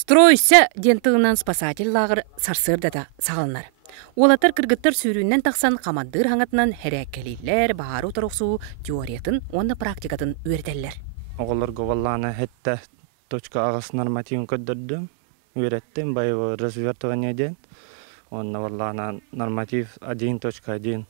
Стройся дентығынан спасатель лағыр сарсырдата сағалынар. Олатар кыргыттар сүйрүүннен тақсан қамандыр хаңатынан хәрәккелейлер, бағар отырықсу теориятын, онны практикатын өретелер. Оғылар ғывалланы хетті точка ағасы нормативін көддірдім, өреттім, байы развертывание ден. Онны валланы норматив 1.1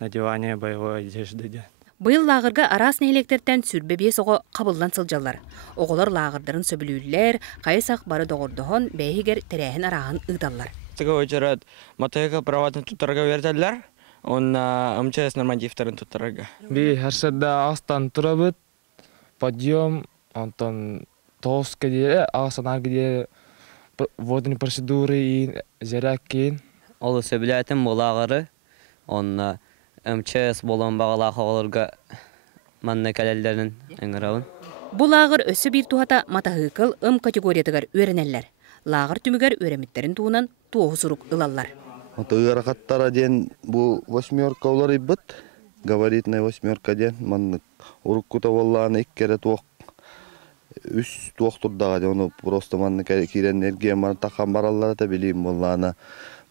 надевание боевой одежды ден. Быйыл лағырға арас нәйлектерден сүрбебе соғы қабылдан сылжалар. Оғылар лағырдарын сөбілүүлер, қайсақ бары доғырдығын бәйгер тәрәхін арағын ұйдалар. Очеред мотоцикл праватын туттарга верделер, он МЧС нормативтарын туттарга. Би һәрсәдә астан турабыт, подъем, антон тоска диye, асана диye, водные процедуры и зарядки. Ол сөбиләтем булагыры, он МЧС болан багала хагаларга манна калелләрен эңгәрәүн. Бу лагыр өсі бир тухата мотоцикл категориятыгар өренелләр. Лагыр түмігер өреміттерін туынан туғы сұрук ылалар. Мотоғыр қаттара ден бұл 8-ерка олар иббіт. Габаритная 8-ерка ден. Манны ұрық күта олланы иккері туық. Үс туық тұрдаға ден. Оны просто манны кирен энергия маны таққан баралар да білейм олланы.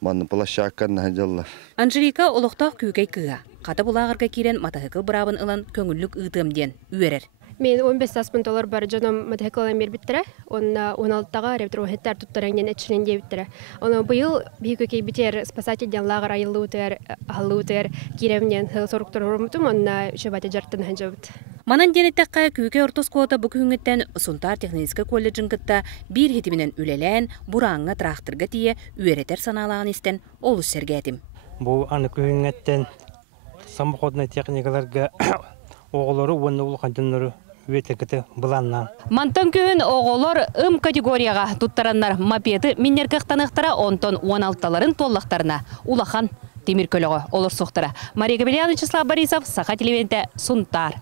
Манны площаккан нәжалар. Анжелика олықтақ күйгей кыға. Қаты бұл ағырға кирен мотоцикл бұрабын ылан көңіллік ұйтым ден үйерер. Мен 15 доллар бар жаным мотоциклдан бер биттіре. Оны 16-тага рептор хеттер туттараңнен этчинен де биттіре. Оны быйыл бийкөкей битер спасательден лагыр айылы утер, аллы утер, киремнен соруктор урмутум, онна шөбате жартын ханжабыт. Манан денеттаққа күйке ортос кота бұ күнгіттен Сунтар техническа колледжін кытта бір хетімінен үлелән, бұраңға трақтырға тие үйеретер саналағын істен олыс сергетім. Бұл аны күнгіттен самоходный техникаларға оғылары онны ол қандынлары өтекіті бұланнан. Мантан күйін оғылар категорияға туттараннар мопеды миннеркақтанықтара 10-16-ларын толлақтарына улахан темір көлігі олыр соқтыра. Мария Габелияны, Числав Борисов, Саха телевизионда Сунтар.